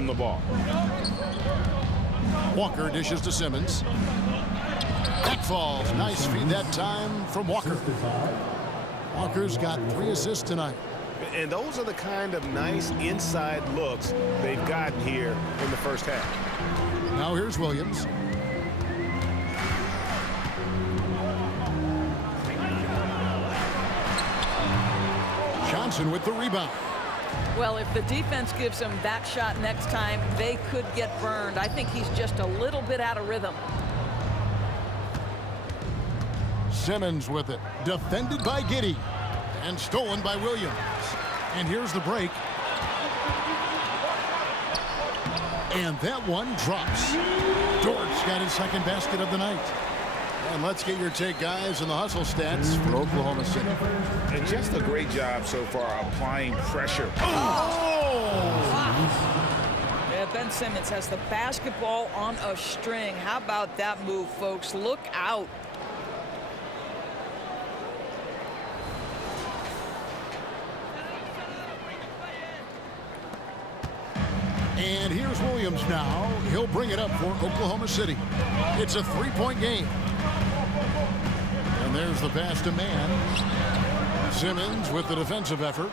him the ball. Walker dishes to Simmons. That falls. Nice feed that time from Walker. Walker's got 3 assists tonight. And those are the kind of nice inside looks they've gotten here in the first half. Now here's Williams. Johnson with the rebound. Well, if the defense gives him that shot next time, they could get burned. I think he's just a little bit out of rhythm. Simmons with it. Defended by Giddey. And stolen by Williams. And here's the break. And that one drops. Dort's got his second basket of the night. And let's get your take, guys, on the hustle stats for Oklahoma City. And just a great job so far applying pressure. Yeah, Ben Simmons has the basketball on a string. How about that move, folks? Look out. And here's Williams now. He'll bring it up for Oklahoma City. It's a 3-point game. And there's the pass to man. Simmons with the defensive effort.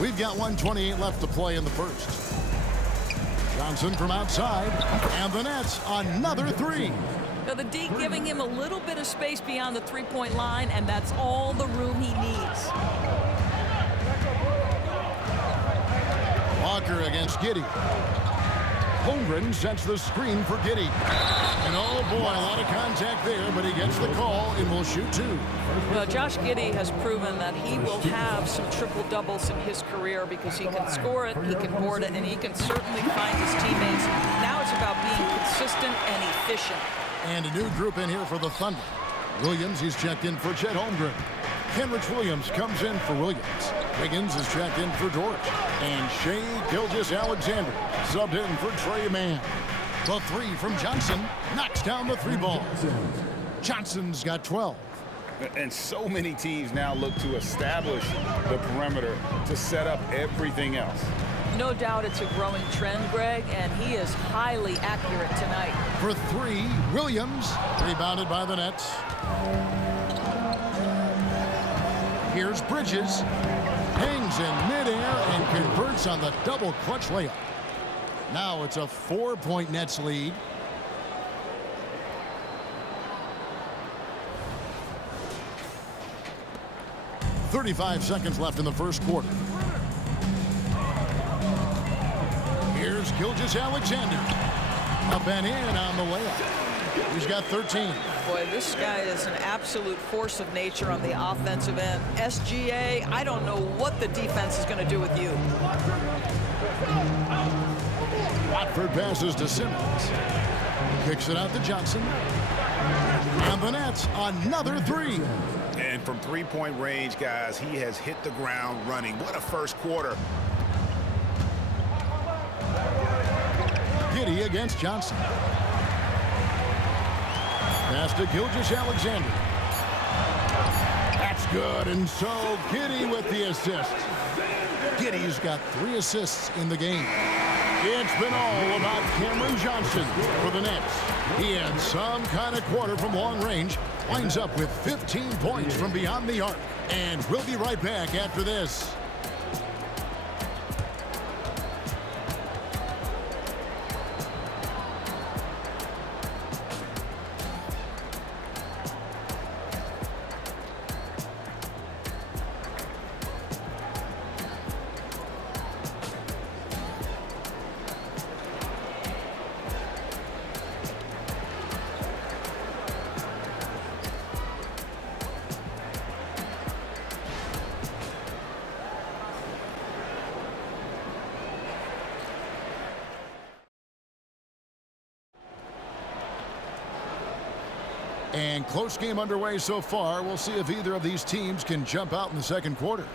We've got 1:28 left to play in the first. Johnson from outside. And the Nets, another 3. Now the D giving him a little bit of space beyond the three-point line, and that's all the room he needs. Walker against Giddey. Holmgren sets the screen for Giddey. And oh boy, a lot of contact there, but he gets the call and will shoot 2. Well, Josh Giddey has proven that he will have some triple-doubles in his career because he can score it, he can board it, and he can certainly find his teammates. Now it's about being consistent and efficient. And a new group in here for the Thunder. Williams, he's checked in for Chet Holmgren. Kenrich Williams comes in for Williams. Wiggins is checked in for Dort. And Shea Gilgeous-Alexander subbed in for Trey Mann. The 3 from Johnson knocks down the 3 ball. Johnson's got 12. And so many teams now look to establish the perimeter to set up everything else. No doubt it's a growing trend, Greg, and he is highly accurate tonight. For 3, Williams, rebounded by the Nets. Here's Bridges, hangs in midair and converts on the double clutch layup. Now it's a 4-point Nets lead. .35 seconds left in the first quarter. Here's Gilgeous-Alexander. Up and in on the layup. He's got 13. Boy, this guy is an absolute force of nature on the offensive end. SGA, I don't know what the defense is going to do with you. Watford passes to Simmons. Kicks it out to Johnson. And the Nets, another 3. And from 3-point range, guys, he has hit the ground running. What a first quarter. Giddey against Johnson. Pass to Gilgeous-Alexander. That's good, and so Giddey with the assist. Giddey's got 3 assists in the game. It's been all about Cameron Johnson for the Nets. He had some kind of quarter from long range. Winds up with 15 points from beyond the arc. And we'll be right back after this. And close game underway so far. We'll see if either of these teams can jump out in the second quarter.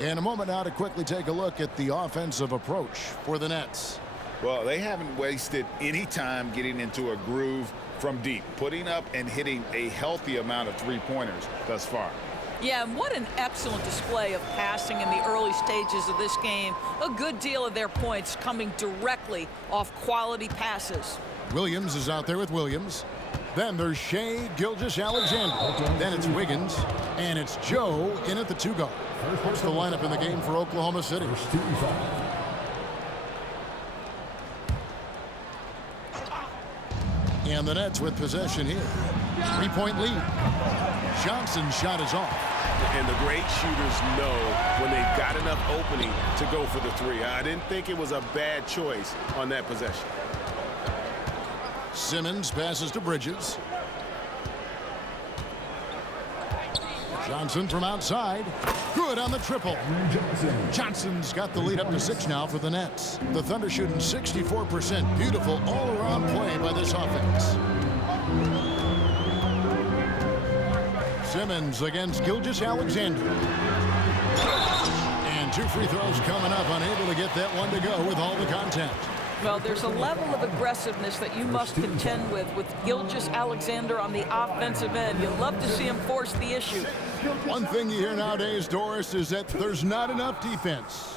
In a moment now to quickly take a look at the offensive approach for the Nets. Well, they haven't wasted any time getting into a groove from deep, putting up and hitting a healthy amount of three-pointers thus far. Yeah, and what an excellent display of passing in the early stages of this game. A good deal of their points coming directly off quality passes. Williams is out there with Williams. Then there's Shai Gilgeous-Alexander. Then it's Wiggins. And it's Joe in at the 2 guard. What's the lineup in the game for Oklahoma City? And the Nets with possession here. 3-point lead. Johnson's shot is off. And the great shooters know when they've got enough opening to go for the 3. I didn't think it was a bad choice on that possession. Simmons passes to Bridges. Johnson from outside. Good on the triple. Johnson's got the lead up to 6 now for the Nets. The Thunder shooting 64%. Beautiful all-around play by this offense. Simmons against Gilgeous-Alexander. And 2 free throws coming up. Unable to get that one to go with all the contact. Well, there's a level of aggressiveness that you must contend with Gilgeous-Alexander on the offensive end. You'll love to see him force the issue. One thing you hear nowadays, Doris, is that there's not enough defense.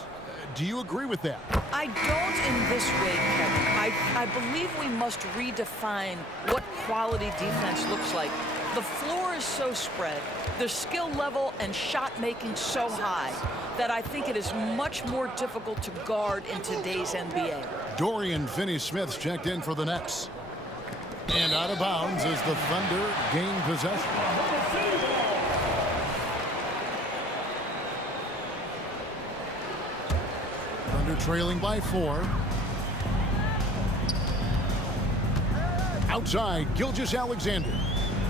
Do you agree with that? I don't in this way, Kevin. I believe we must redefine what quality defense looks like. The floor is so spread, the skill level and shot making so high that I think it is much more difficult to guard in today's NBA. Dorian Finney-Smith's checked in for the Nets. And out of bounds as the Thunder gain possession. Thunder trailing by 4. Outside, Gilgeous-Alexander.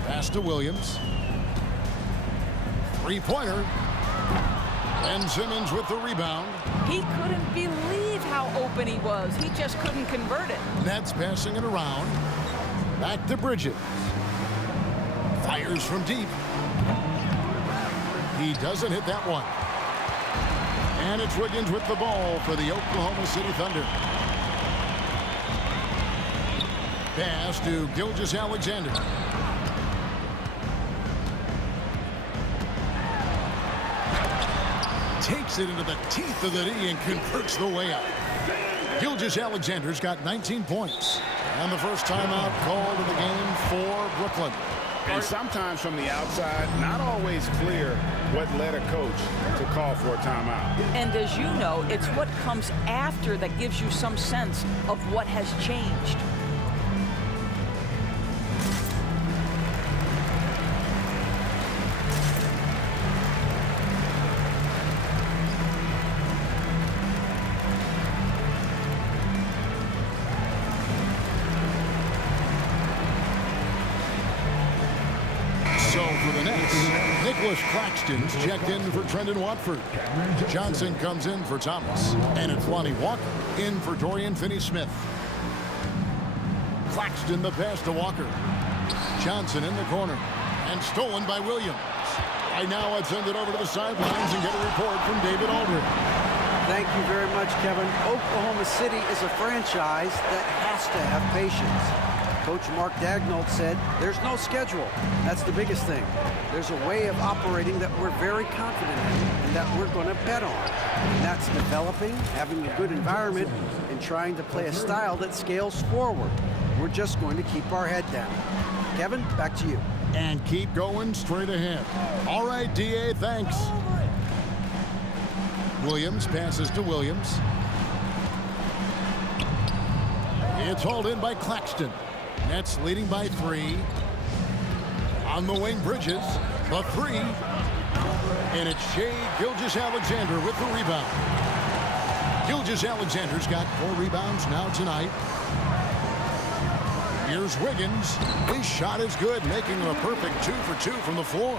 Pass to Williams. 3-pointer. And Simmons with the rebound. He couldn't believe how open he was. He just couldn't convert it. Nets passing it around. Back to Bridges. Fires from deep. He doesn't hit that one. And it's Wiggins with the ball for the Oklahoma City Thunder. Pass to Gilgeous-Alexander. Takes it into the teeth of the knee and converts the way up. Gilgeous-Alexander's got 19 points. And the first timeout called in the game for Brooklyn. And sometimes from the outside, not always clear what led a coach to call for a timeout. And as you know, it's what comes after that gives you some sense of what has changed. Claxton's checked in for Trendon Watford. Johnson comes in for Thomas. And it's Lonnie Walker in for Dorian Finney-Smith. Claxton the pass to Walker. Johnson in the corner. And stolen by Williams. Right now, let's send it over to the sidelines and get a report from David Aldridge. Thank you very much, Kevin. Oklahoma City is a franchise that has to have patience. Coach Mark Daigneault said, there's no schedule. That's the biggest thing. There's a way of operating that we're very confident in and that we're going to bet on. And that's developing, having a good environment, and trying to play a style that scales forward. We're just going to keep our head down. Kevin, back to you. And keep going straight ahead. All right, D.A., thanks. Williams passes to Williams. It's hauled in by Claxton. Nets leading by 3. On the wing, Bridges. The 3. And it's Shai Gilgeous-Alexander with the rebound. Gilgeous-Alexander's got 4 rebounds now tonight. Here's Wiggins. His shot is good, making him a perfect 2 for 2 from the floor.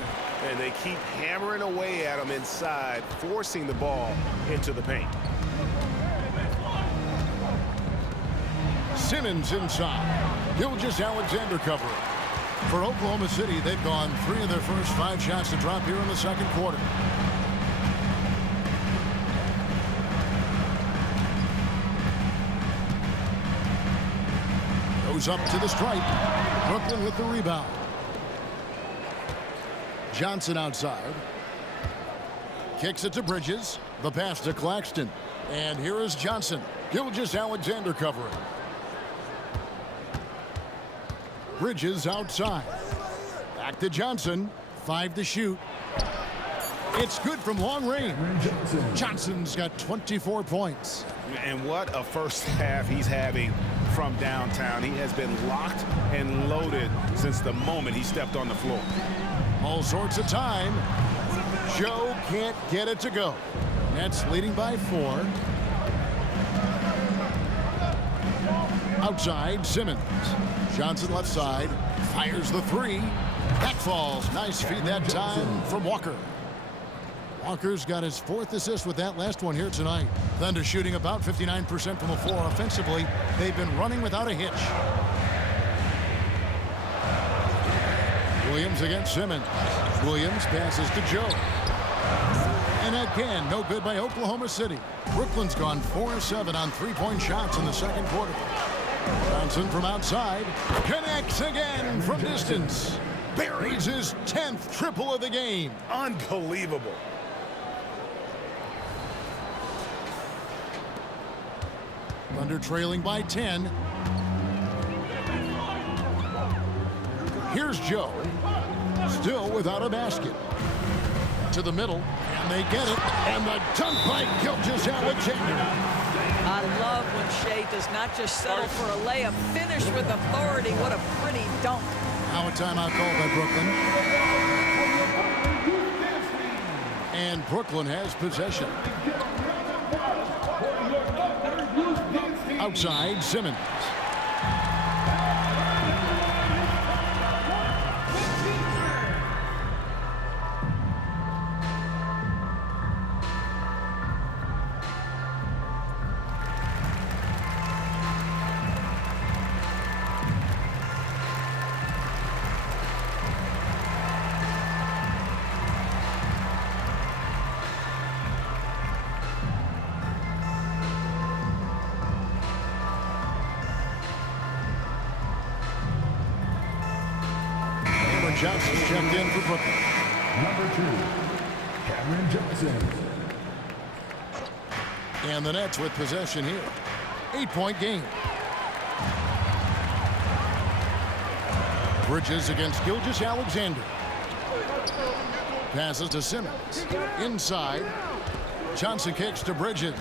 And they keep hammering away at him inside, forcing the ball into the paint. Simmons inside. Gilgeous-Alexander covering. For Oklahoma City, they've gone 3 of their first 5 shots to drop here in the second quarter. Goes up to the stripe. Brooklyn with the rebound. Johnson outside. Kicks it to Bridges. The pass to Claxton. And here is Johnson. Gilgeous-Alexander covering. Bridges outside. Back to Johnson. 5 to shoot. It's good from long range. Johnson's got 24 points. And what a first half he's having from downtown. He has been locked and loaded since the moment he stepped on the floor. All sorts of time. Joe can't get it to go. Nets leading by 4. Outside, Simmons. Johnson left side. Fires the 3. That falls. Nice feed that time from Walker. Walker's got his 4th assist with that last one here tonight. Thunder shooting about 59% from the floor offensively. They've been running without a hitch. Williams against Simmons. Williams passes to Joe. And again, no good by Oklahoma City. Brooklyn's gone 4-7 on 3-point shots in the second quarter. Johnson from outside. Connects again from distance. Buries his 10th triple of the game. Unbelievable. Thunder trailing by 10. Here's Joe. Still without a basket. To the middle, and they get it. And the dunk by Gilgeous-Alexander. I love when Shea does not just settle for a layup. Finish with authority. What a pretty dunk. Now a timeout called by Brooklyn. And Brooklyn has possession. Outside, Simmons. Johnson checked in for Brooklyn. Number 2, Cameron Johnson. And the Nets with possession here. 8-point game. Bridges against Gilgeous-Alexander. Passes to Simmons. Inside. Johnson kicks to Bridges.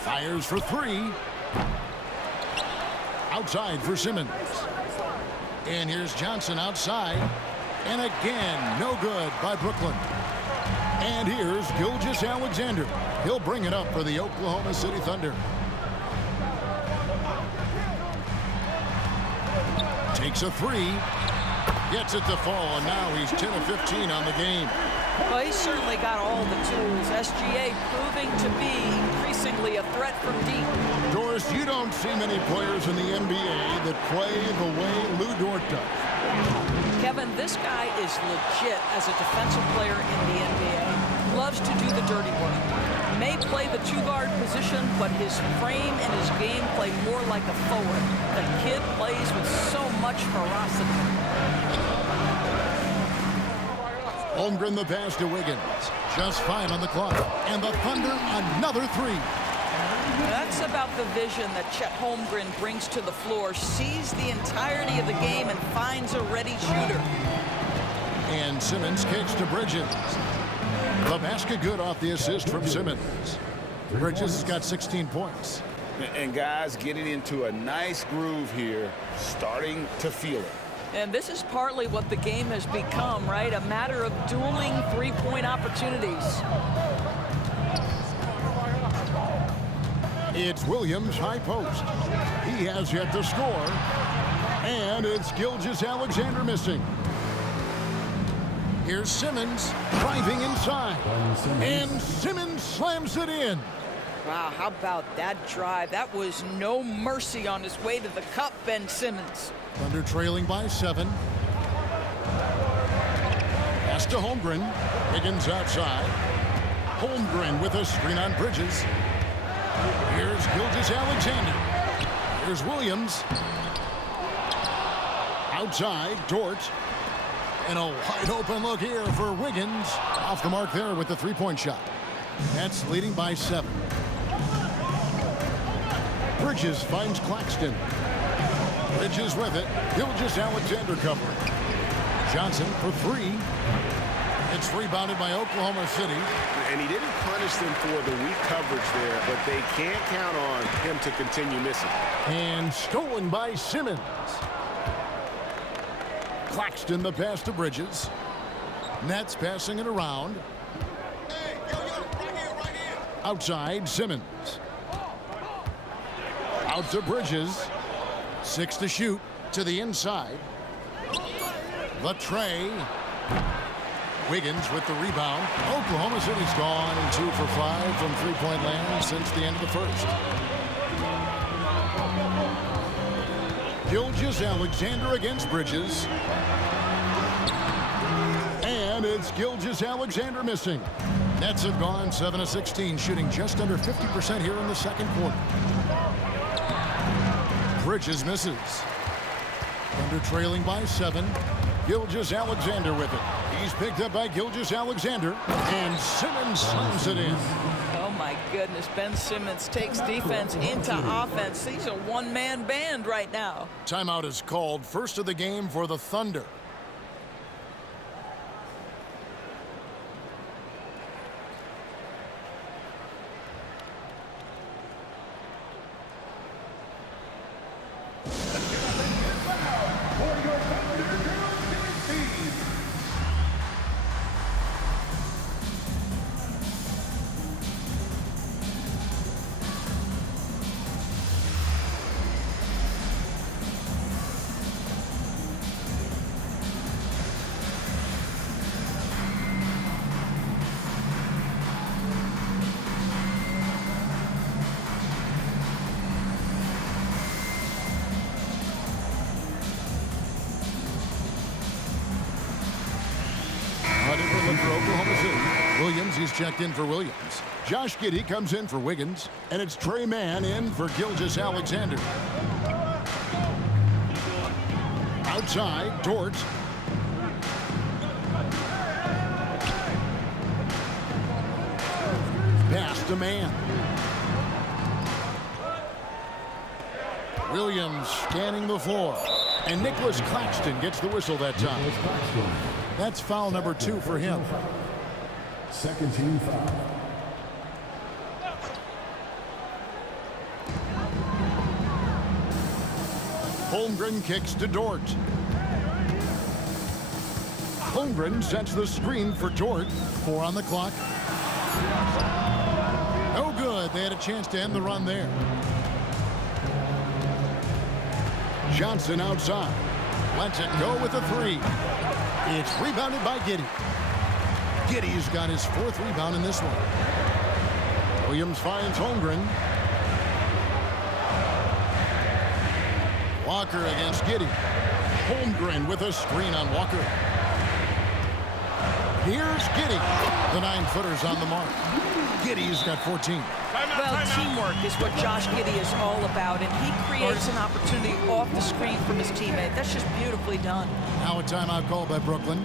Fires for 3. Outside for Simmons. And here's Johnson outside. And again, no good by Brooklyn. And here's Gilgeous-Alexander. He'll bring it up for the Oklahoma City Thunder. Takes a 3. Gets it to fall, and now he's 10 of 15 on the game. Well, he's certainly got all the tools. SGA proving to be increasingly a threat from deep. Doris, you don't see many players in the NBA that play the way Lou Dort does. Kevin, this guy is legit as a defensive player in the NBA. Loves to do the dirty work. May play the 2-guard position, but his frame and his game play more like a forward. The kid plays with so much ferocity. Holmgren the pass to Wiggins. Just 5 on the clock. And the Thunder another 3. That's about the vision that Chet Holmgren brings to the floor. Sees the entirety of the game and finds a ready shooter. And Simmons kicks to Bridges. The basket good off the assist from Simmons. Bridges has got 16 points. And guys getting into a nice groove here, starting to feel it. And this is partly what the game has become, right? A matter of dueling 3-point opportunities. It's Williams high post. He has yet to score. And it's Gilgeous-Alexander missing. Here's Simmons driving inside. And Simmons slams it in. Wow, how about that drive? That was no mercy on his way to the cup, Ben Simmons. Thunder trailing by 7. Pass to Holmgren. Wiggins outside. Holmgren with a screen on Bridges. Here's Gilgeous-Alexander. Here's Williams. Outside, Dort. And a wide open look here for Wiggins. Off the mark there with the three-point shot. Nets leading by 7. Bridges finds Claxton. Bridges with it. Gilgeous-Alexander covering. Johnson for 3. It's rebounded by Oklahoma City. And he didn't punish them for the weak coverage there, but they can't count on him to continue missing. And stolen by Simmons. Claxton the pass to Bridges. Nets passing it around. Outside, Simmons. Out to Bridges. 6 to shoot to the inside. The tray. Wiggins with the rebound. Oklahoma City's gone 2 for 5 from three-point land since the end of the first. Gilgeous-Alexander against Bridges. And it's Gilgeous-Alexander missing. Nets have gone 7 of 16, shooting just under 50% here in the second quarter. Bridges misses. Thunder trailing by 7. Gilgeous-Alexander with it. He's picked up by Gilgeous-Alexander, and Simmons slams it in. Oh my goodness, Ben Simmons takes defense into offense. He's a one-man band right now. Timeout is called. First of the game for the Thunder. For Oklahoma City. Williams, he's checked in for Williams. Josh Giddey comes in for Wiggins. And it's Trey Mann in for Gilgeous-Alexander. Outside, Dort. Pass to Mann. Williams scanning the floor. And Nicholas Claxton gets the whistle that time. That's foul number 2 for him. Second team foul. Holmgren kicks to Dort. Holmgren sets the screen for Dort. 4 on the clock. No good. They had a chance to end the run there. Johnson outside. Lets it go with a 3. It's rebounded by Giddey. Giddey's got his 4th rebound in this one. Williams finds Holmgren. Walker against Giddey. Holmgren with a screen on Walker. Here's Giddey. The 9-footer's on the mark. Giddey's got 14. Well, teamwork is what Josh Giddey is all about, and he creates an opportunity off the screen from his teammate. That's just beautifully done. Now a timeout called by Brooklyn.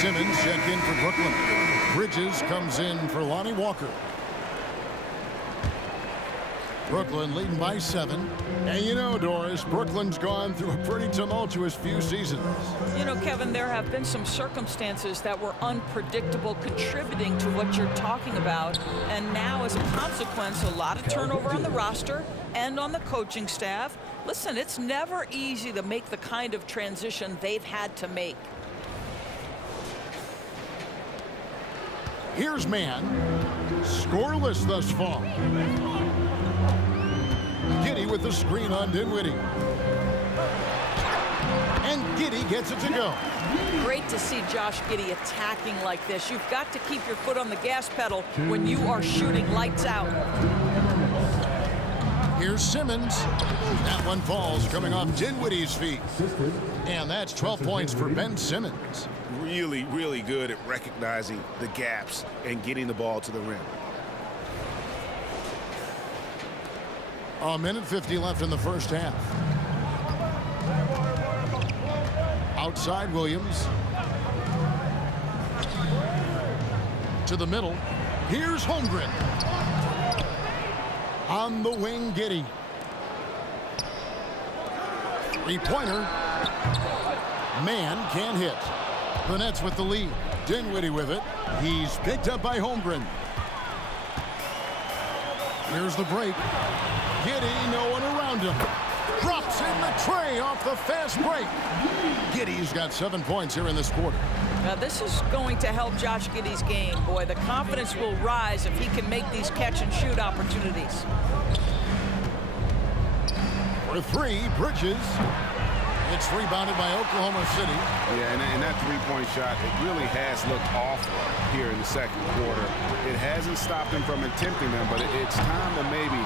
Simmons checked in for Brooklyn. Bridges comes in for Lonnie Walker. Brooklyn leading by 7. And you know, Doris, Brooklyn's gone through a pretty tumultuous few seasons. You know, Kevin, there have been some circumstances that were unpredictable contributing to what you're talking about. And now, as a consequence, a lot of turnover on the roster and on the coaching staff. Listen, it's never easy to make the kind of transition they've had to make. Here's man. Scoreless thus far. Giddey with the screen on Dinwiddie. And Giddey gets it to go. Great to see Josh Giddey attacking like this. You've got to keep your foot on the gas pedal when you are shooting lights out. Here's Simmons. That one falls coming off Dinwiddie's feet. And that's 12 points for Ben Simmons. Really, really good at recognizing the gaps and getting the ball to the rim. A minute 50 left in the first half. Outside Williams. To the middle. Here's Holmgren. On the wing, Giddey. Three-pointer. Man can't hit. The Nets with the lead. Dinwiddie with it. He's picked up by Holmgren. Here's the break. Giddey, no one around him. Drops in the tray off the fast break. Giddey's got 7 points here in this quarter. Now this is going to help Josh Giddey's game. Boy, the confidence will rise if he can make these catch-and-shoot opportunities. For three, Bridges. It's rebounded by Oklahoma City. Yeah, and that three-point shot, it really has looked awful here in the second quarter. It hasn't stopped him from attempting them, but it's time to maybe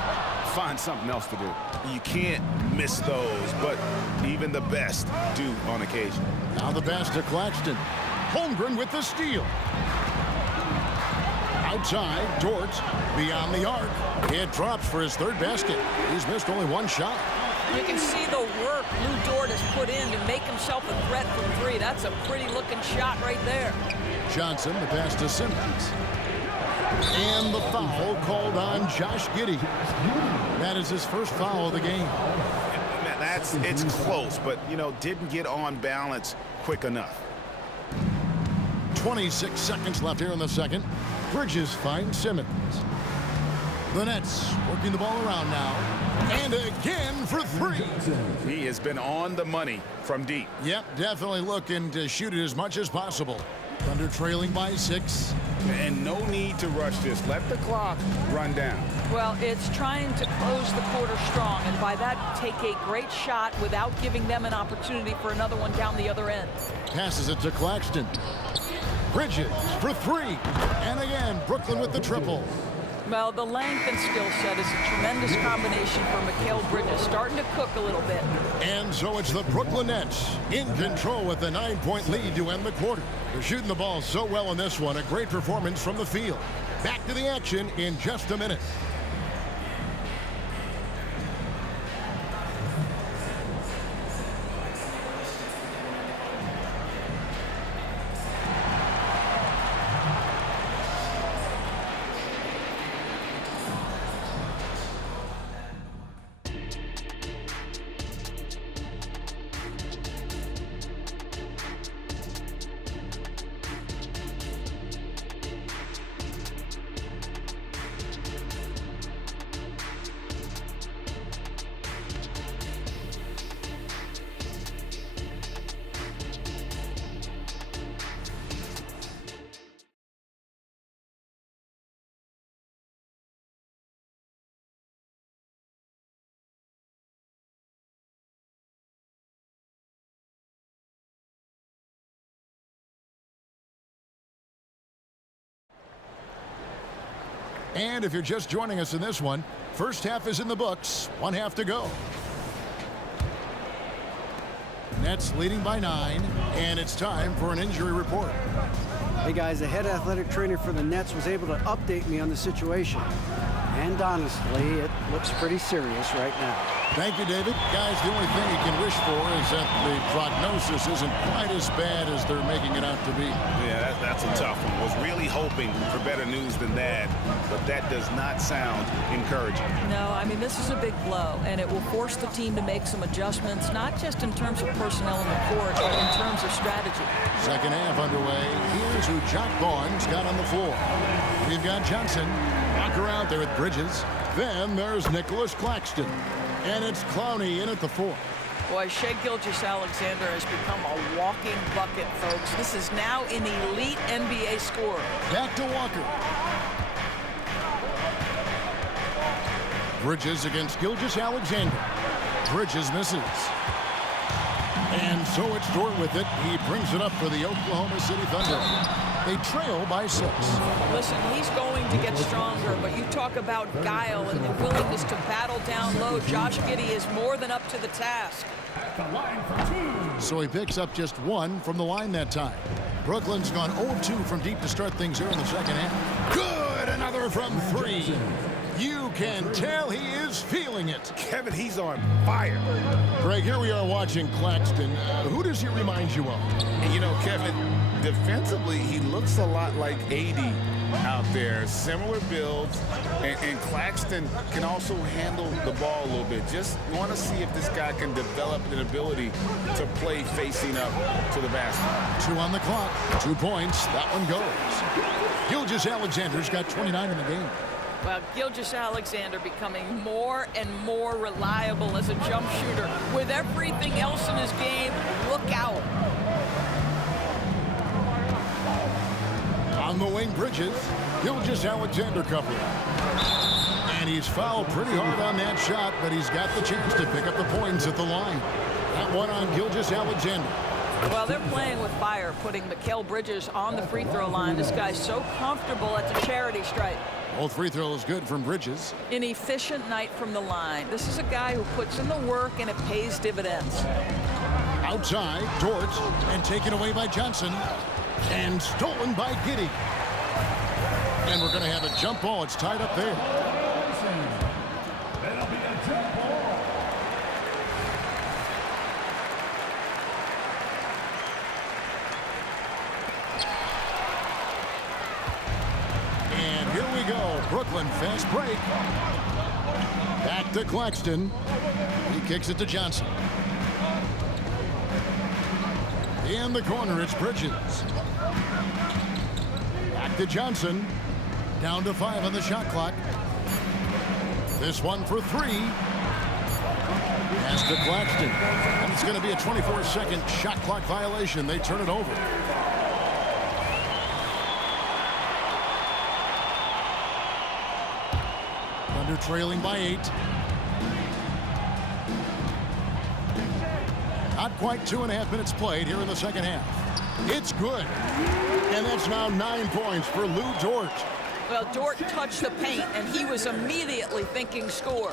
find something else to do. You can't miss those, but even the best do on occasion. Now the pass to Claxton. Holmgren with the steal. Outside, Dort beyond the arc. It drops for his third basket. He's missed only one shot. You can see the work Lou Dort has put in to make himself a threat from three. That's a pretty-looking shot right there. Johnson, the pass to Simmons. And the foul called on Josh Giddey. That is his first foul of the game. It's close, but, didn't get on balance quick enough. 26 seconds left here in the second. Bridges finds Simmons. The Nets working the ball around now. And again for three. He has been on the money from deep. Yep, definitely looking to shoot it as much as possible. Thunder trailing by 6. And no need to rush this. Let the clock run down. Well, it's trying to close the quarter strong, and by that, take a great shot without giving them an opportunity for another one down the other end. Passes it to Claxton. Bridges for three. And again, Brooklyn with the triple. Well, the length and skill set is a tremendous combination for Mikal Bridges, starting to cook a little bit. And so it's the Brooklyn Nets in control with a 9-point lead to end the quarter. They're shooting the ball so well in this one. A great performance from the field. Back to the action in just a minute. And if you're just joining us in this one, first half is in the books. 1 half to go. Nets leading by 9, and it's time for an injury report. Hey guys, the head athletic trainer for the Nets was able to update me on the situation. And honestly, it looks pretty serious right now. Thank you, David. Guys, the only thing you can wish for is that the prognosis isn't quite as bad as they're making it out to be. Yeah, that's a tough one. Was really hoping for better news than that, but that does not sound encouraging. No, I mean, this is a big blow, and it will force the team to make some adjustments, not just in terms of personnel in the court, but in terms of strategy. Second half underway. Here's who Jock Vaughn's got on the floor. We've got Johnson. Walker out there with Bridges. Then there's Nicholas Claxton. And it's Clowney in at the 4. Boy, Shea Gilgeous-Alexander has become a walking bucket, folks. This is now an elite NBA scorer. Back to Walker. Bridges against Gilgeous-Alexander. Bridges misses. And so it's Dort with it. He brings it up for the Oklahoma City Thunder. They trail by 6. Listen, he's going to get stronger, but you talk about guile and the willingness to battle down low. Josh Giddey is more than up to the task. So he picks up just 1 from the line that time. Brooklyn's gone 0-2 from deep to start things here in the second half. Good! Another from 3. You can tell he is feeling it. Kevin, he's on fire. Greg, here we are watching Claxton. Who does he remind you of? And you know, Kevin, defensively, he looks a lot like AD out there. Similar builds, and Claxton can also handle the ball a little bit. Just want to see if this guy can develop an ability to play facing up to the basket. 2 on the clock. 2 points. That one goes. Gilgeous-Alexander's got 29 in the game. Well, Gilgeous-Alexander becoming more and more reliable as a jump shooter. With everything else in his game, look out. On the wing, Bridges. Gilgeous-Alexander covering. And he's fouled pretty hard on that shot, but he's got the chance to pick up the points at the line. That one on Gilgeous-Alexander. Well, they're playing with fire, putting Mikal Bridges on the free throw line. This guy's so comfortable at the charity stripe. Both free throws good from Bridges. An efficient night from the line. This is a guy who puts in the work and it pays dividends. Outside, Dort, and taken away by Johnson. And stolen by Giddey. And we're going to have a jump ball. It's tied up there. That'll be a jump ball. And here we go. Brooklyn fast break. Back to Claxton. He kicks it to Johnson. In the corner, it's Bridges. Back to Johnson. Down to 5 on the shot clock. This one for 3. Pass to Claxton. And it's going to be a 24-second shot clock violation. They turn it over. Thunder trailing by 8. Not quite 2.5 minutes played here in the second half. It's good. And that's now 9 points for Lou Dort. Well, Dort touched the paint, and he was immediately thinking score.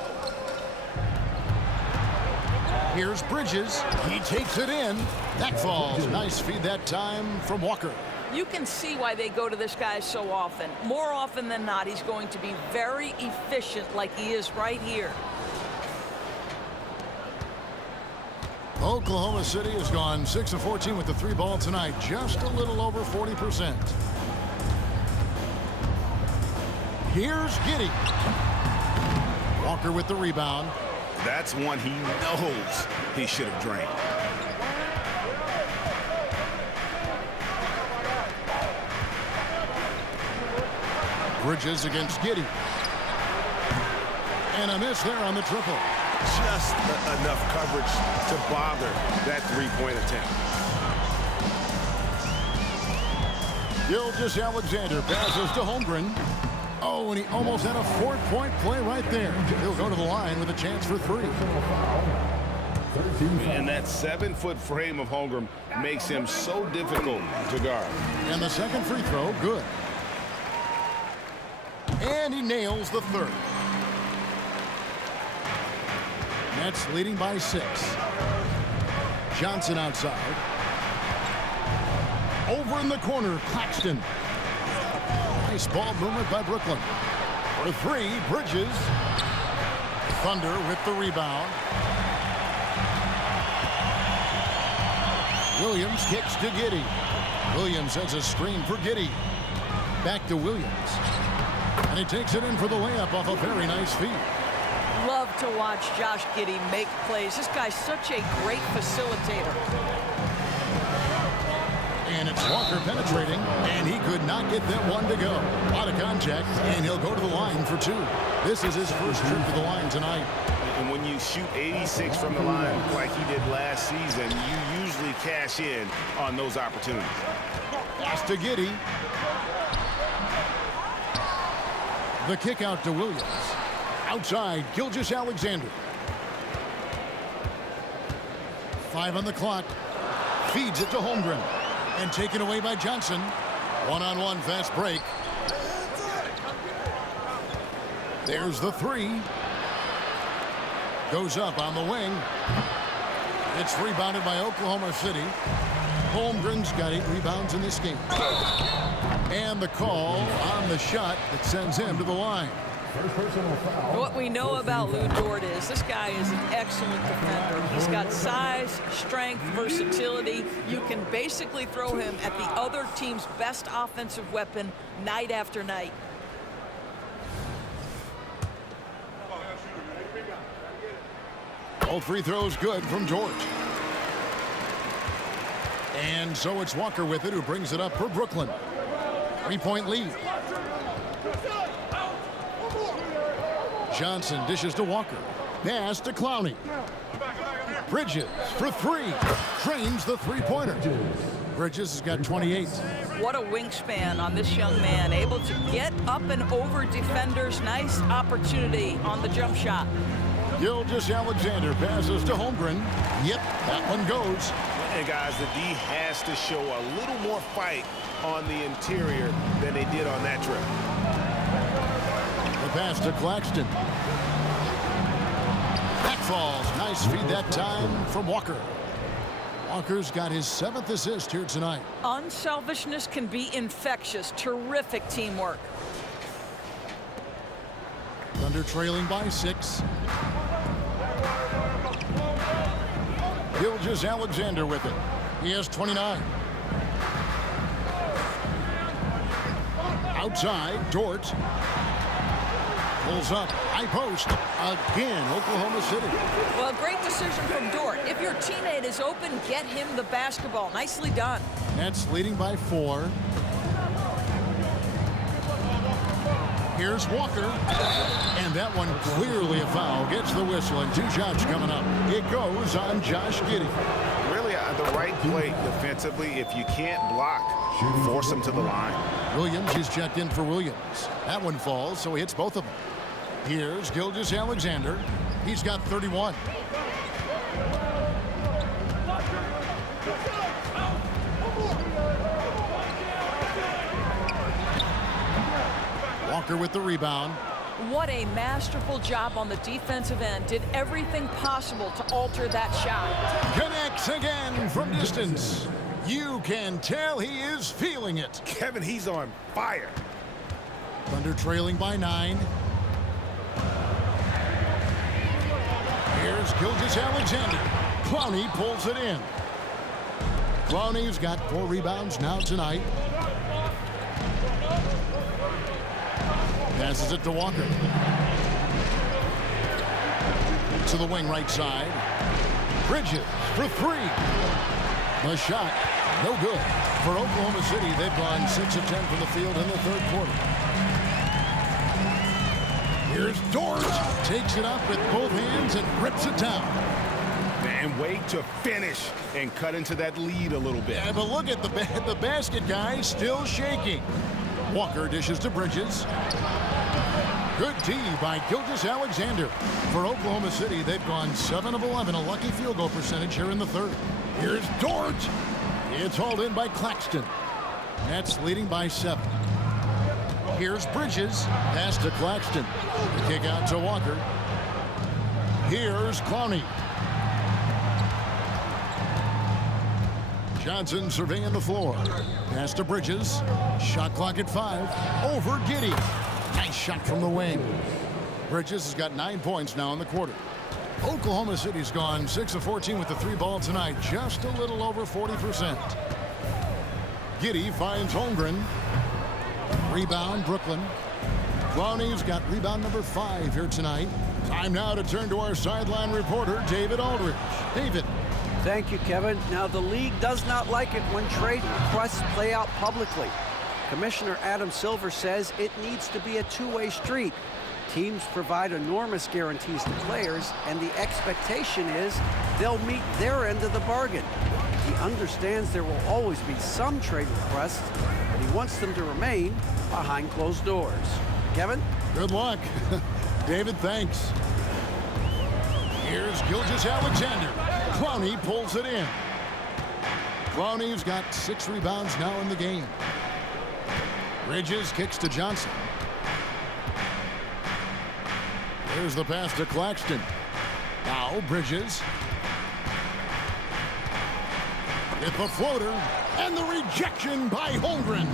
Here's Bridges. He takes it in. That falls. Nice feed that time from Walker. You can see why they go to this guy so often. More often than not, he's going to be very efficient like he is right here. Oklahoma City has gone 6 of 14 with the 3 ball tonight. Just a little over 40%. Here's Giddey. Walker with the rebound. That's one he knows he should have drained. Bridges against Giddey. And a miss there on the triple. Just enough coverage to bother that 3-point attempt. Gilgeous-Alexander passes to Holmgren. Oh, and he almost had a 4-point play right there. He'll go to the line with a chance for 3. And that 7-foot frame of Holmgren makes him so difficult to guard. And the second free throw, good. And he nails the 3rd. Nets leading by 6. Johnson outside. Over in the corner, Claxton. Nice ball movement by Brooklyn. For 3, Bridges. Thunder with the rebound. Williams kicks to Giddey. Williams has a screen for Giddey. Back to Williams. And he takes it in for the layup off a very nice feed. Love to watch Josh Giddey make plays. This guy's such a great facilitator. And it's Walker penetrating, and he could not get that one to go. A lot of contact, and he'll go to the line for 2. This is his first trip to the line tonight. And when you shoot 86 from the line like he did last season, you usually cash in on those opportunities. Pass to Giddey. The kick out to Williams. Outside, Gilgeous-Alexander. 5 on the clock. Feeds it to Holmgren. And taken away by Johnson. One-on-one fast break. There's the three. Goes up on the wing. It's rebounded by Oklahoma City. Holmgren's got 8 rebounds in this game. And the call on the shot that sends him to the line. What we know about Lou Dort is this guy is an excellent defender. He's got size, strength, versatility. You can basically throw him at the other team's best offensive weapon night after night. All free throws good from George. And so it's Walker with it, who brings it up for Brooklyn. 3-point lead. Johnson dishes to Walker. Pass to Clowney. Bridges for 3. Trains the three-pointer. Bridges has got 28. What a wingspan on this young man. Able to get up and over defenders. Nice opportunity on the jump shot. Gilgeous-Alexander passes to Holmgren. Yep, that one goes. And guys, the D has to show a little more fight on the interior than they did on that trip. The pass to Claxton. That falls. Nice feed that time from Walker. Walker's got his 7th assist here tonight. Unselfishness can be infectious. Terrific teamwork. Thunder trailing by 6. Gilgeous-Alexander with it. He has 29. Outside, Dort. Pulls up, high post. Again, Oklahoma City. Well, great decision from Dort. If your teammate is open, get him the basketball. Nicely done. Nets leading by 4. Here's Walker. And that one clearly a foul. Gets the whistle, and 2 shots coming up. It goes on Josh Giddey. Really, the right play defensively. If you can't block, force them to the line. Williams is checked in for Williams. That one falls, so he hits both of them. Here's Gilgeous-Alexander. He's got 31. Walker with the rebound. What a masterful job on the defensive end. Did everything possible to alter that shot. Connects again from distance. You can tell he is feeling it. Kevin, he's on fire. Thunder trailing by 9. Here's Gilgeous-Alexander. Clowney pulls it in. Clowney's got 4 rebounds now tonight. Passes it to Walker. To the wing right side. Bridges for 3. The shot, no good. For Oklahoma City, they've gone 6 of 10 from the field in the 3rd quarter. Here's Dort. Takes it up with both hands and rips it down. And wait to finish and cut into that lead a little bit. Yeah, but look at the basket guy still shaking. Walker dishes to Bridges. Good D by Gilgeous-Alexander. For Oklahoma City, they've gone 7 of 11, a lucky field goal percentage here in the 3rd. Here's Dort. It's hauled in by Claxton. Nets leading by 7. Here's Bridges. Pass to Claxton. The kick out to Walker. Here's Clowney. Johnson surveying the floor. Pass to Bridges. Shot clock at 5. Over Giddey. Nice shot from the wing. Bridges has got 9 points now in the quarter. Oklahoma City's gone 6 of 14 with the 3 ball tonight. Just a little over 40%. Giddey finds Holmgren. Rebound, Brooklyn. Clowney's got rebound number 5 here tonight. Time now to turn to our sideline reporter, David Aldridge. David. Thank you, Kevin. Now, the league does not like it when trade requests play out publicly. Commissioner Adam Silver says it needs to be a two-way street. Teams provide enormous guarantees to players, and the expectation is they'll meet their end of the bargain. He understands there will always be some trade requests, but he wants them to remain behind closed doors. Kevin? Good luck. David, thanks. Here's Gilgeous-Alexander. Clowney pulls it in. Clowney's got 6 rebounds now in the game. Bridges kicks to Johnson. There's the pass to Claxton. Now Bridges. With the floater, and the rejection by Holmgren.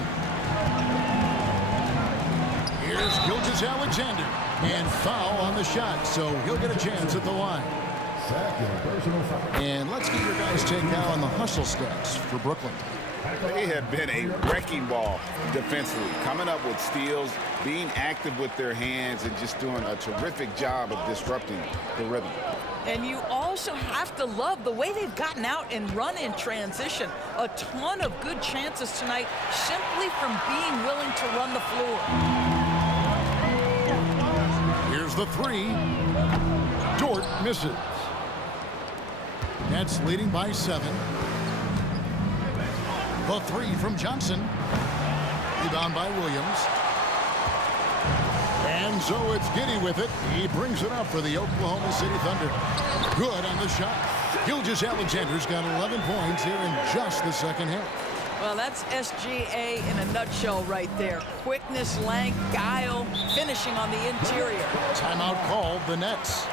Here's Gilgeous-Alexander, and foul on the shot, so he'll get a chance at the line. And let's get your guys' take now on the hustle stats for Brooklyn. They have been a wrecking ball defensively, coming up with steals, being active with their hands, and just doing a terrific job of disrupting the rhythm. And you also have to love the way they've gotten out and run in transition. A ton of good chances tonight simply from being willing to run the floor. Here's the 3. Dort misses. Nets leading by 7. The 3 from Johnson. Rebound by Williams. And so it's Giddey with it. He brings it up for the Oklahoma City Thunder. Good on the shot. Gilgeous-Alexander's got 11 points here in just the second half. Well, that's SGA in a nutshell right there. Quickness, length, guile, finishing on the interior. Timeout called, the Nets.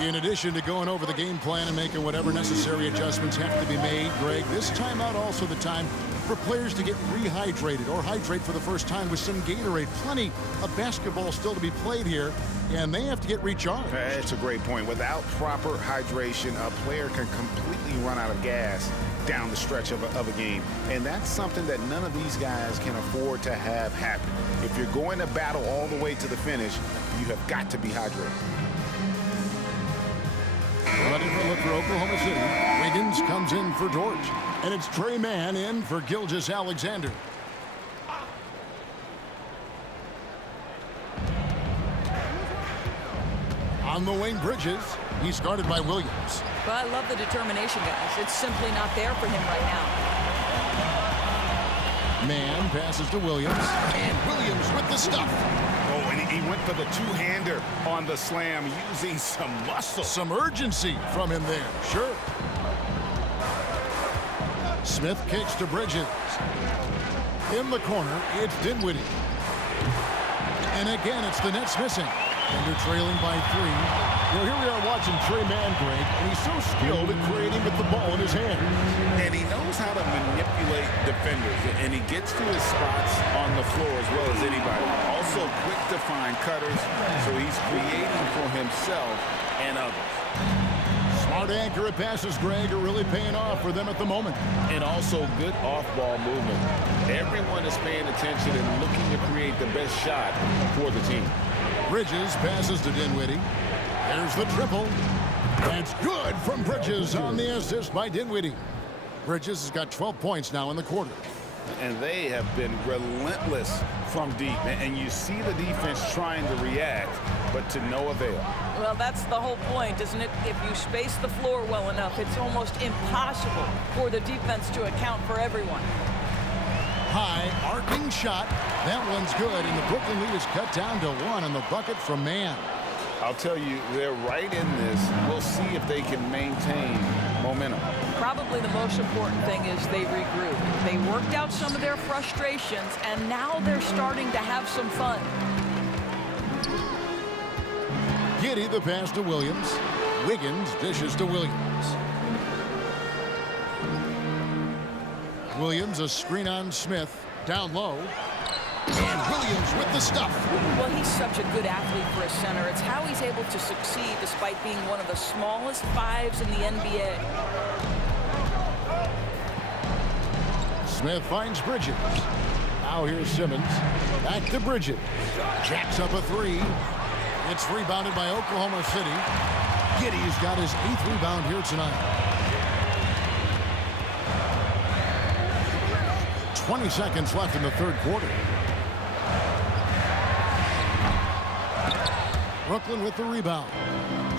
In addition to going over the game plan and making whatever necessary adjustments have to be made, Greg, this timeout also the time for players to get rehydrated or hydrate for the first time with some Gatorade. Plenty of basketball still to be played here, and they have to get recharged. That's a great point. Without proper hydration, a player can completely run out of gas down the stretch of a game. And that's something that none of these guys can afford to have happen. If you're going to battle all the way to the finish, you have got to be hydrated. Running for a look for Oklahoma City. Wiggins comes in for Dort. And it's Trey Mann in for Gilgeous-Alexander. On the wing, Bridges. He's guarded by Williams. Well, I love the determination, guys. It's simply not there for him right now. Mann passes to Williams. And Williams with the stuff. Oh, and he went for the two-hander on the slam, using some muscle. Some urgency from him there, sure. Smith kicks to Bridges. In the corner, it's Dinwiddie. And again, it's the Nets missing. And they're trailing by 3. Well, here we are watching Trey Mann, Greg, and he's so skilled at creating with the ball in his hand. And he knows how to manipulate defenders, and he gets to his spots on the floor as well as anybody. Also quick to find cutters, so he's creating for himself and others. Smart accurate passes, Greg, are really paying off for them at the moment. And also good off-ball movement. Everyone is paying attention and looking to create the best shot for the team. Bridges passes to Dinwiddie. There's the triple. That's good from Bridges on the assist by Dinwiddie. Bridges has got 12 points now in the quarter. And they have been relentless from deep. And you see the defense trying to react, but to no avail. Well, that's the whole point, isn't it? If you space the floor well enough, it's almost impossible for the defense to account for everyone. High arcing shot. That one's good, and the Brooklyn lead is cut down to 1 on the bucket from Mann. I'll tell you, they're right in this. We'll see if they can maintain momentum. Probably the most important thing is they regroup. They worked out some of their frustrations, and now they're starting to have some fun. Giddey the pass to Williams. Wiggins dishes to Williams. Williams a screen on Smith. Down low. And Williams with the stuff. Well, he's such a good athlete for a center. It's how he's able to succeed despite being one of the smallest 5s in the NBA. Smith finds Bridges. Now here's Simmons. Back to Bridges. Jacks up a 3. It's rebounded by Oklahoma City. Giddey's got his 8th rebound here tonight. 20 seconds left in the third quarter. Brooklyn with the rebound.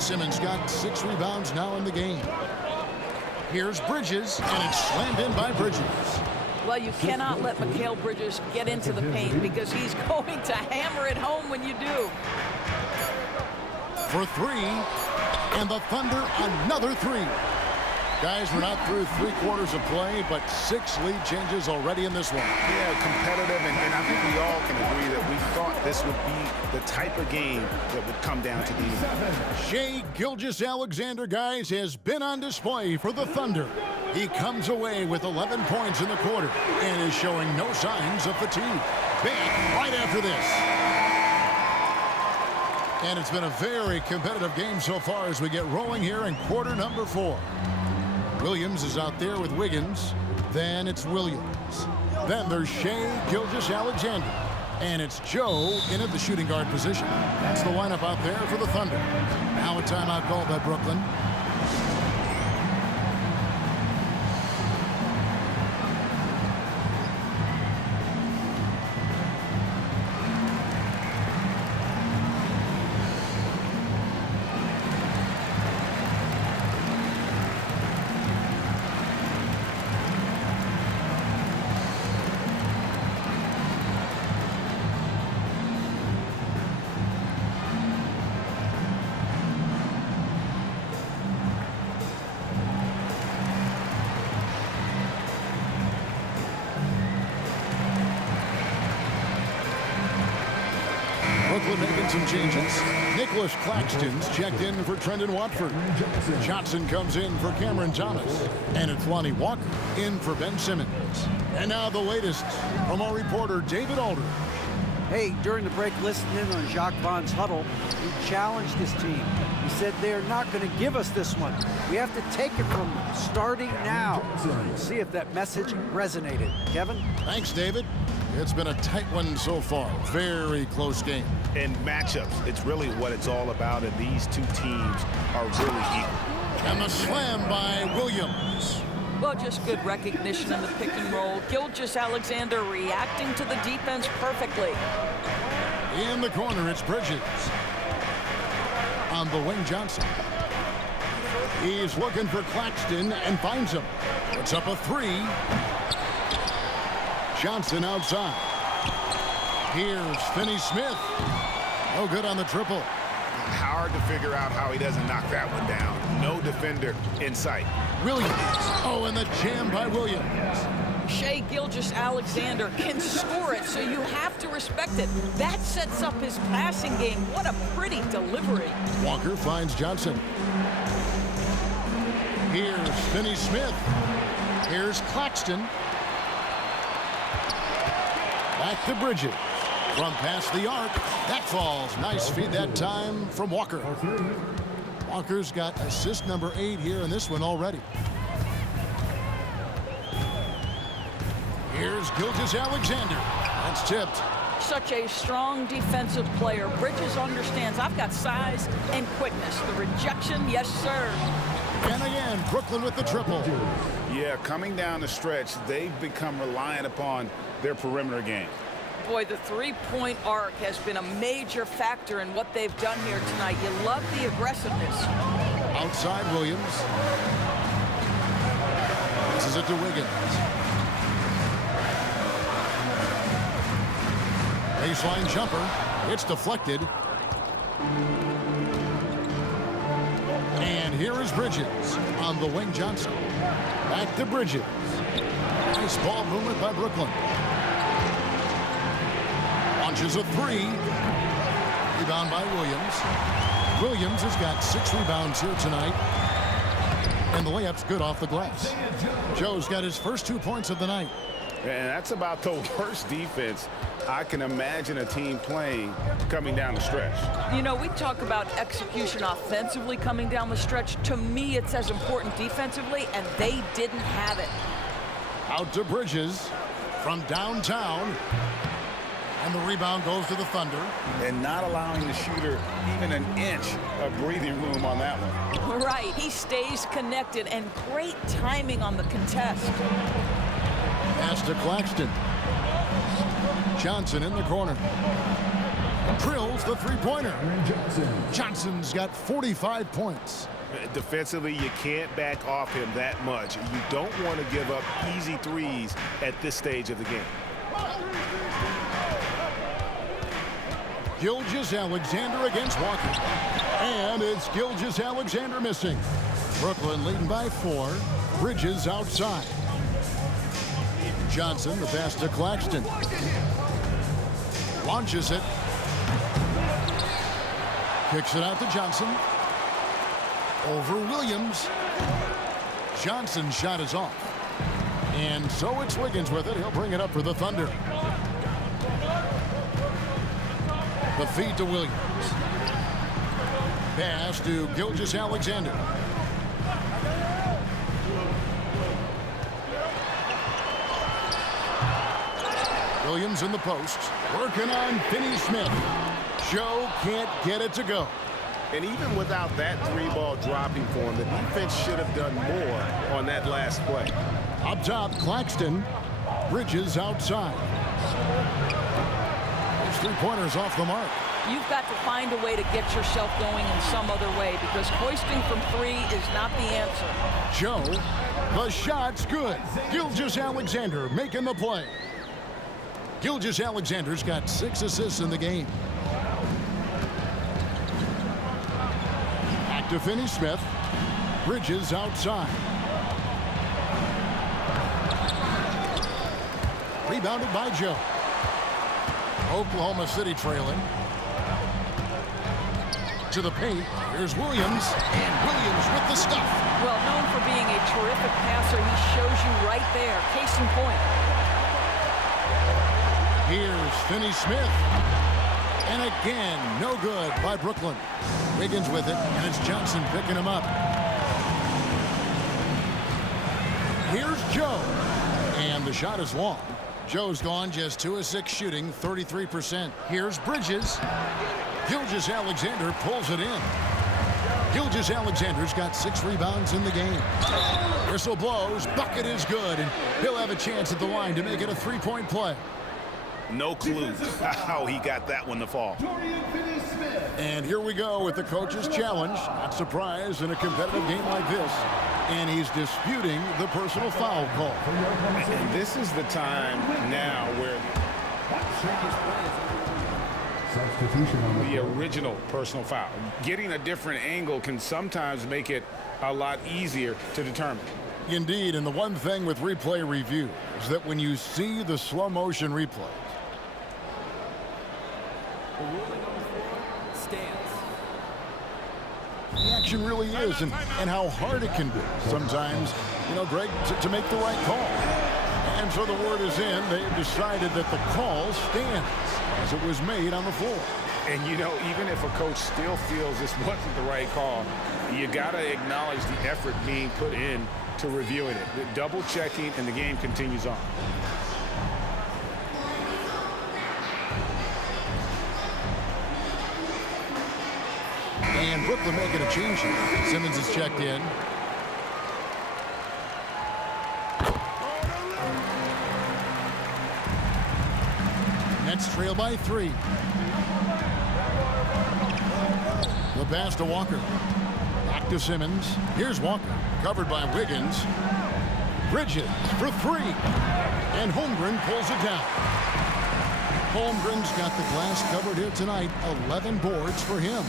Simmons got 6 rebounds now in the game. Here's Bridges, and it's slammed in by Bridges. Well, you cannot let Mikal Bridges get into the paint because he's going to hammer it home when you do. For 3, and the Thunder another 3. Guys, we're not through 3 quarters of play, but 6 lead changes already in this one. Yeah, competitive, and I think we all can agree that we thought this would be the type of game that would come down to these. Shai Gilgeous-Alexander, guys, has been on display for the Thunder. He comes away with 11 points in the quarter and is showing no signs of fatigue. Back right after this. And it's been a very competitive game so far as we get rolling here in quarter number 4. Williams is out there with Wiggins. Then it's Williams. Then there's Shai Gilgeous-Alexander. And it's Joe in at the shooting guard position. That's the lineup out there for the Thunder. Now a timeout called by Brooklyn. Brooklyn making some changes. Nicholas Claxton's checked in for Trendon Watford. Johnson comes in for Cameron Thomas. And it's Lonnie Walker in for Ben Simmons. And now the latest from our reporter, David Aldridge. Hey, during the break, listening in on Jacques Vaughn's huddle, he challenged his team. He said they're not going to give us this one. We have to take it from them, starting now. We'll see if that message resonated. Kevin? Thanks, David. It's been a tight one so far. Very close game. And matchups, it's really what it's all about, and these two teams are really equal. And the slam by Williams. Well, just good recognition in the pick and roll. Gilgeous-Alexander reacting to the defense perfectly. In the corner, it's Bridges. On the wing, Johnson. He's looking for Claxton and finds him. Puts up a 3. Johnson outside. Here's Finney-Smith. No good on the triple. Hard to figure out how he doesn't knock that one down. No defender in sight. Williams. Oh, and the jam by Williams. Shai Gilgeous-Alexander can score it, so you have to respect it. That sets up his passing game. What a pretty delivery. Walker finds Johnson. Here's Finney-Smith. Here's Claxton. Back to Bridges. From past the arc. That falls. Nice feed that time from Walker. Walker's got assist number 8 here in this one already. Here's Gilgeous-Alexander. That's tipped. Such a strong defensive player. Bridges understands I've got size and quickness. The rejection, yes, sir. And again, Brooklyn with the triple. Yeah, coming down the stretch, they've become reliant upon their perimeter game. Boy, the three-point arc has been a major factor in what they've done here tonight. You love the aggressiveness. Outside Williams. This is it to Wiggins. Baseline jumper. It's deflected. And here is Bridges on the wing. Johnson. Back to Bridges. Nice ball movement by Brooklyn. Launches a 3. Rebound by Williams. Williams has got 6 rebounds here tonight. And the layup's good off the glass. Joe's got his first 2 points of the night. And that's about the worst defense I can imagine a team playing coming down the stretch. You know, we talk about execution offensively coming down the stretch. To me, it's as important defensively, and they didn't have it. Out to Bridges from downtown. And the rebound goes to the Thunder. And not allowing the shooter even an inch of breathing room on that one. Right. He stays connected, and great timing on the contest. Pass to Claxton. Johnson in the corner. drills the three-pointer. Johnson's got 45 points. Defensively, you can't back off him that much. You don't want to give up easy threes at this stage of the game. Gilgeous-Alexander against Walker. And it's Gilgeous-Alexander missing. Brooklyn leading by 4. Bridges outside. Johnson, the pass to Claxton. Launches it. Kicks it out to Johnson. Over Williams. Johnson's shot is off. And so it's Wiggins with it. He'll bring it up for the Thunder. The feed to Williams. Pass to Gilgeous-Alexander. Williams in the post. Working on Finney-Smith. Joe can't get it to go. And even without that three-ball dropping for him, the defense should have done more on that last play. Up top, Claxton. Bridges outside. His three-pointers off the mark. You've got to find a way to get yourself going in some other way, because hoisting from 3 is not the answer. Joe, the shot's good. Gilgeous-Alexander making the play. Gilgeous-Alexander's got 6 assists in the game. Back to Finney-Smith. Bridges outside. Rebounded by Joe. Oklahoma City trailing. To the paint. Here's Williams. And Williams with the stuff. Well, known for being a terrific passer, he shows you right there. Case in point. Here's Finney-Smith. And again, no good by Brooklyn. Wiggins with it, and it's Johnson picking him up. Here's Joe. And the shot is long. Joe's gone just 2 of 6 shooting, 33%. Here's Bridges. Gilgeous-Alexander pulls it in. Gilgeous-Alexander's got 6 rebounds in the game. Whistle blows, bucket is good, and he'll have a chance at the line to make it a 3-point play. No clue how he got that one to fall. And here we go with the coach's challenge. Not surprised in a competitive game like this. And he's disputing the personal foul call. And this is the time now where Substitution on the original personal foul. Getting a different angle can sometimes make it a lot easier to determine. Indeed, and the one thing with replay review is that when you see the slow motion replay, the action really is, and how hard it can be sometimes, Greg, to make the right call. And so the word is in. They've decided that the call stands as it was made on the floor. And even if a coach still feels this wasn't the right call, you got to acknowledge the effort being put in to reviewing it. The double checking, and the game continues on. And Brooklyn making a change here. Simmons is checked in. Nets trail by 3. The pass to Walker. Back to Simmons. Here's Walker. Covered by Wiggins. Bridges for 3. And Holmgren pulls it down. Holmgren's got the glass covered here tonight. 11 boards for him.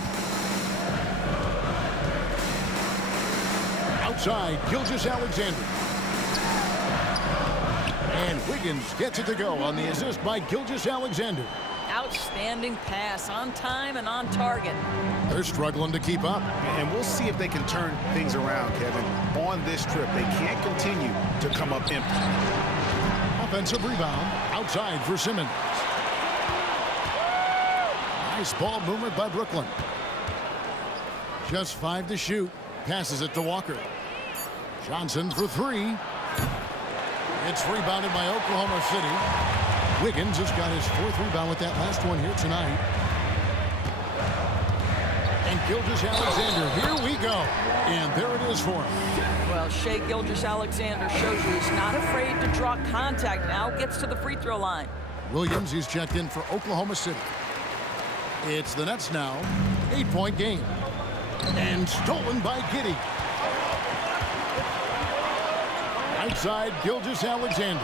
Outside, Gilgeous-Alexander. And Wiggins gets it to go on the assist by Gilgeous-Alexander. Outstanding pass, on time and on target. They're struggling to keep up. And we'll see if they can turn things around, Kevin. On this trip, they can't continue to come up empty. Offensive rebound, outside for Simmons. Nice ball movement by Brooklyn. Just 5 to shoot. Passes it to Walker. Johnson for 3. It's rebounded by Oklahoma City. Wiggins has got his 4th rebound with that last one here tonight. And Gilgeous-Alexander, here we go. And there it is for him. Well, Shai Gilgeous-Alexander shows you he's not afraid to draw contact. Now gets to the free throw line. Williams, he's checked in for Oklahoma City. It's the Nets now. 8-point game. And stolen by Giddey. Right side, Gilgeous-Alexander.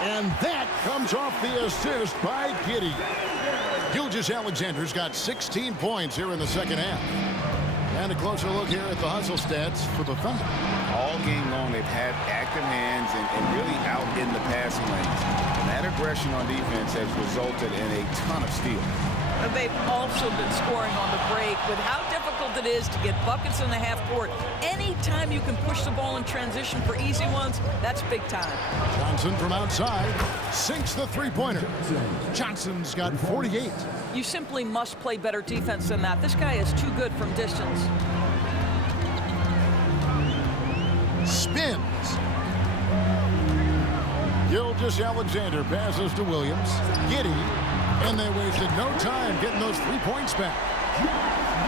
And that comes off the assist by Giddey. Gilgeous-Alexander's got 16 points here in the second half. And a closer look here at the hustle stats for the Thunder. All game long, they've had active hands and really out in the passing lanes. And that aggression on defense has resulted in a ton of steals. And they've also been scoring on the break. With how difficult it is to get buckets in the half court, anytime you can push the ball in transition for easy ones, that's big time. Johnson from outside sinks the three-pointer. Johnson's got 48. You simply must play better defense than that. This guy is too good from distance. Spins. Gilgeous-Alexander passes to Williams. Giddey, and they wasted no time getting those 3 points back.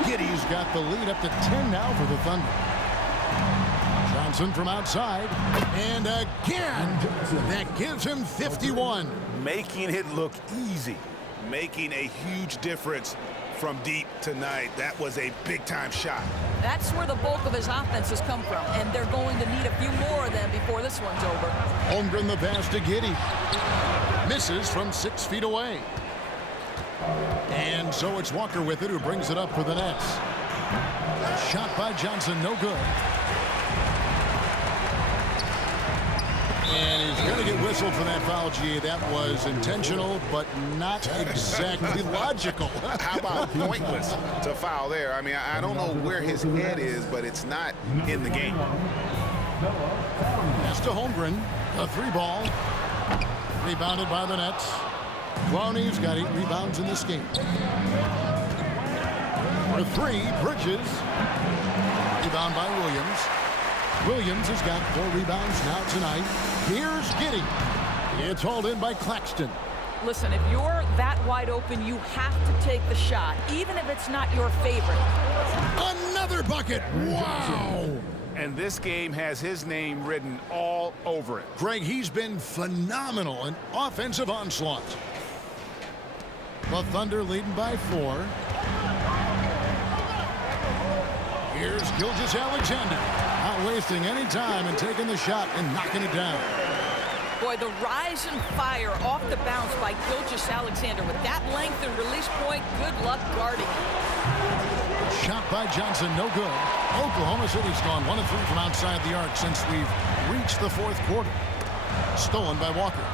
Giddey's got the lead up to 10 now for the Thunder. Johnson from outside, and again, that gives him 51. Making it look easy, making a huge difference from deep tonight. That was a big-time shot. That's where the bulk of his offense has come from, and they're going to need a few more of them before this one's over. Holmgren the pass to Giddey. Misses from 6 feet away. And so it's Walker with it, who brings it up for the Nets. Shot by Johnson, no good. And he's going to get whistled for that foul, G. That was intentional, but not exactly logical. How about pointless to foul there? I mean, I don't know where his head is, but it's not in the game. Pass to Holmgren, a 3-ball. Rebounded by the Nets. Clowney's got 8 rebounds in this game. For 3, Bridges. Rebound by Williams. Williams has got 4 rebounds now tonight. Here's Giddey. It's hauled in by Claxton. Listen, if you're that wide open, you have to take the shot, even if it's not your favorite. Another bucket. Wow. And this game has his name written all over it. Greg, he's been phenomenal in offensive onslaught. The Thunder leading by 4. Here's Gilgeous-Alexander. Not wasting any time and taking the shot and knocking it down. Boy, the rise and fire off the bounce by Gilgeous-Alexander. With that length and release point, good luck guarding. Shot by Johnson, no good. Oklahoma City's gone 1 of 3 from outside the arc since we've reached the 4th quarter. Stolen by Walker.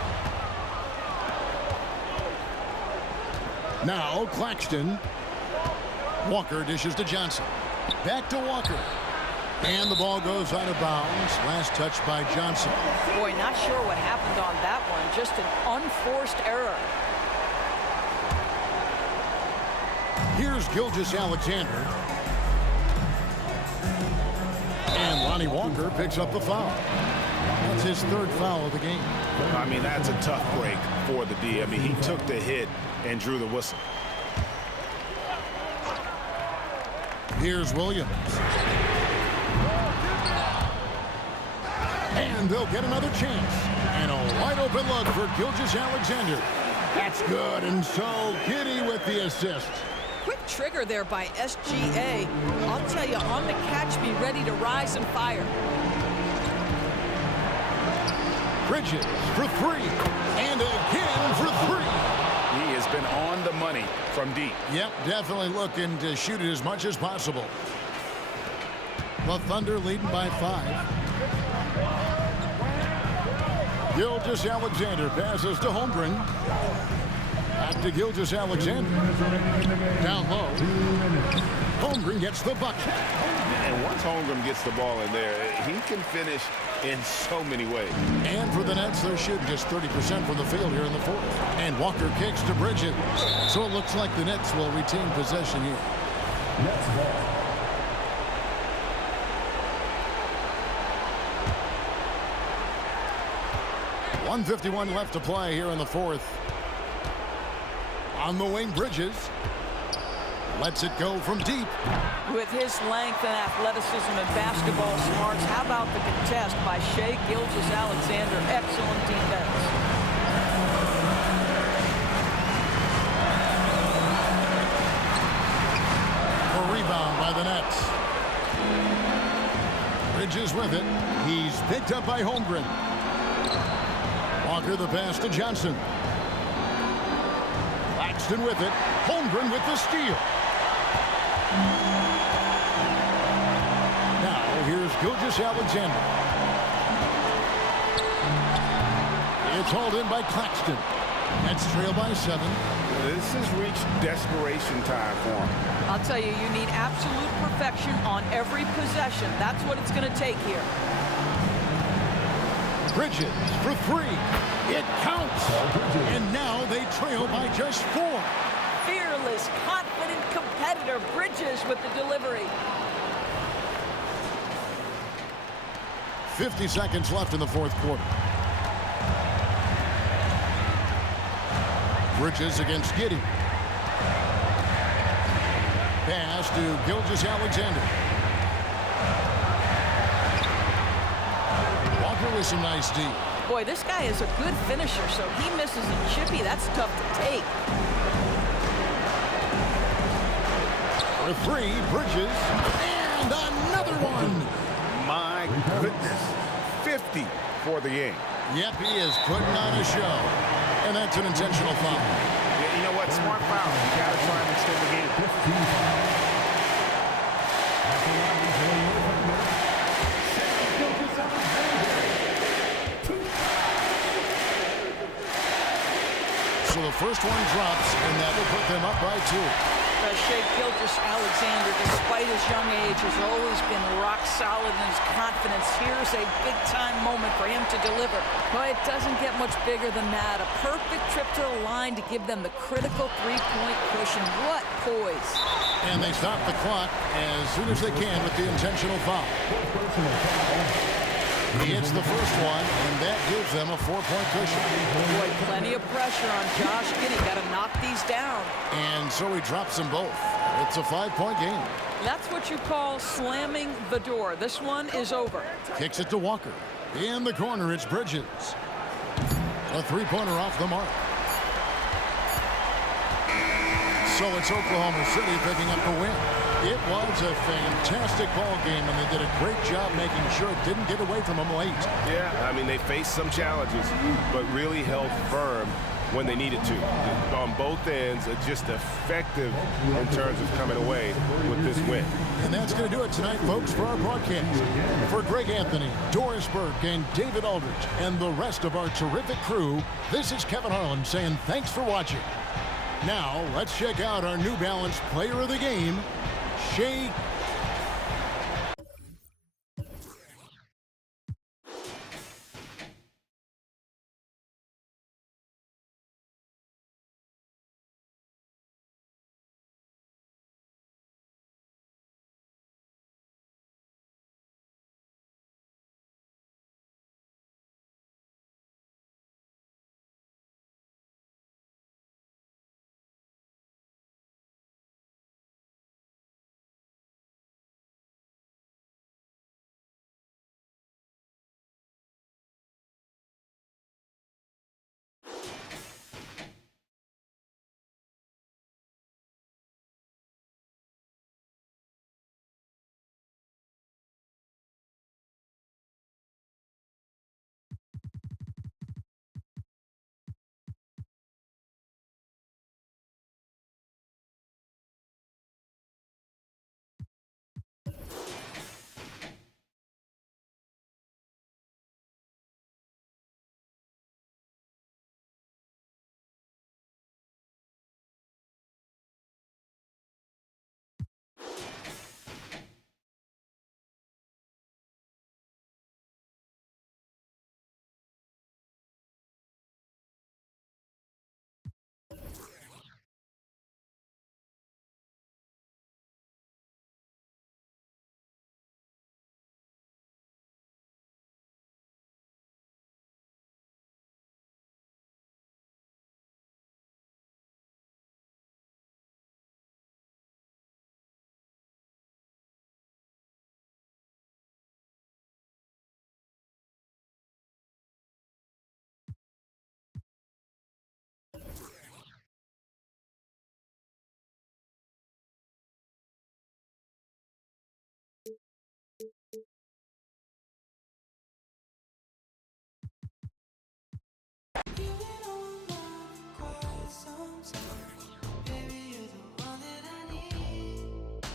Now Claxton. Walker dishes to Johnson. Back to Walker. And the ball goes out of bounds. Last touch by Johnson. Boy, not sure what happened on that one. Just an unforced error. Here's Gilgeous-Alexander. And Lonnie Walker picks up the foul. That's his 3rd foul of the game. I mean, that's a tough break for the D. I mean, he took the hit and drew the whistle. Here's Williams. And they'll get another chance. And a wide open look for Gilgeous-Alexander. That's good. And so Giddey with the assist. Quick trigger there by SGA. I'll tell you, on the catch, be ready to rise and fire. Bridges for 3. And again for 3. He has been on the money from deep. Yep, definitely looking to shoot it as much as possible. The Thunder leading by 5. Gilgeous-Alexander passes to Holmgren. Back to Gilgeous-Alexander. Down low. Holmgren gets the bucket. And once Holmgren gets the ball in there, he can finish in so many ways. And for the Nets, they're shooting just 30% from the field here in the 4th. And Walker kicks to Bridges. So it looks like the Nets will retain possession here. Nets ball. .151 left to play here in the 4th. On the wing, Bridges. Lets it go from deep. With his length and athleticism and basketball smarts, how about the contest by Shai Gilgeous-Alexander? Excellent defense. rebound by the Nets. Bridges with it. He's picked up by Holmgren. Walker the pass to Johnson. Claxton with it. Holmgren with the steal. Now here's Gilgeous-Alexander. It's hauled in by Claxton. Nets trail by 7. This has reached desperation time for him. I'll tell you, you need absolute perfection on every possession. That's what it's going to take here. Bridges for 3. It counts. And now they trail by just 4. Fearless, confident competitor. Bridges with the delivery. 50 seconds left in the fourth quarter. Bridges against Giddey. Pass to Gilgeous-Alexander. Walker with some nice D. Boy, this guy is a good finisher, so he misses a chippy. That's tough to take. For 3, Bridges. And another one. My goodness. 50 for the game. Yep, he is putting on a show. And that's an intentional foul. Yeah, you know what? Smart foul. You got to try and extend the game. So the first one drops, and that will put them up by 2. Shea Gilgeous-Alexander, despite his young age, has always been rock solid in his confidence. Here's a big-time moment for him to deliver. But it doesn't get much bigger than that. A perfect trip to the line to give them the critical three-point cushion. What poise. And they stop the clock as soon as they can with the intentional foul. He hits the first one, and that gives them a 4-point cushion. Boy, plenty of pressure on Josh Giddey. Got to knock these down. And so he drops them both. It's a 5-point game. That's what you call slamming the door. This one is over. Kicks it to Walker. In the corner, it's Bridges. A 3-pointer off the mark. So it's Oklahoma City picking up the win. It was a fantastic ball game, and they did a great job making sure it didn't get away from them late. Yeah, I mean, they faced some challenges, but really held firm when they needed to. On both ends, just effective in terms of coming away with this win. And that's going to do it tonight, folks, for our broadcast. For Greg Anthony, Doris Burke, and David Aldridge, and the rest of our terrific crew, this is Kevin Harlan saying thanks for watching. Now, let's check out our New Balance player of the game, Shea